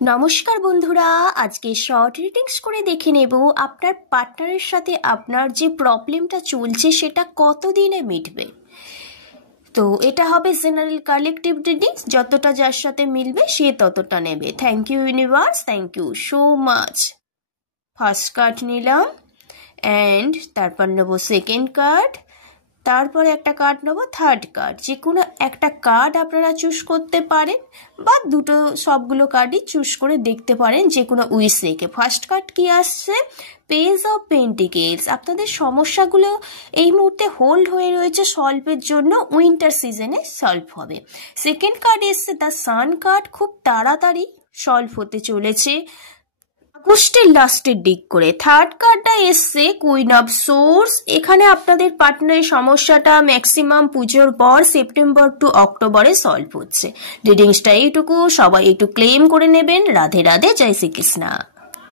নমস্কার বন্ধুরা, আজকে শর্ট রিডিংস করে দেখে নেব আপনার পার্টনারের সাথে আপনার যে প্রবলেমটা চলছে সেটা কতদিনে মিটবে। তো এটা হবে জেনারেল কালেকটিভ রিডিংস, যতটা যার সাথে মিলবে সে ততটা নেবে। Thank you universe, thank you so much. First card নিলাম অ্যান্ড তারপর নেবো সেকেন্ড কার্ড, তারপরে একটা কার্ড নেবো থার্ড কার্ড। যে কোনো একটা কার্ড আপনারা চুজ করতে পারেন বা দুটো সবগুলো কার্ডই চুজ করে দেখতে পারেন যে কোনো উইশ রেখে। ফার্স্ট কার্ড কি আসছে? Page of pentacles. আপনাদের সমস্যাগুলো এই মুহূর্তে হোল্ড হয়ে রয়েছে সলভের জন্য, উইন্টার সিজনে সলভ হবে। সেকেন্ড কার্ড এসছে দ্য সান কার্ড, খুব তাড়াতাড়ি সলভ হতে চলেছে আগস্টের লাস্টের দিক করে। থার্ড কার্ডটা এসছে কুইন অফ সোর্স। এখানে আপনাদের পার্টনারের সমস্যাটা ম্যাক্সিমাম পুজোর পর সেপ্টেম্বর টু অক্টোবরে সলভ হচ্ছে। রিডিংসটা এইটুকু, সবাই একটু ক্লেম করে নেবেন। রাধে রাধে, জয় শ্রীকৃষ্ণ।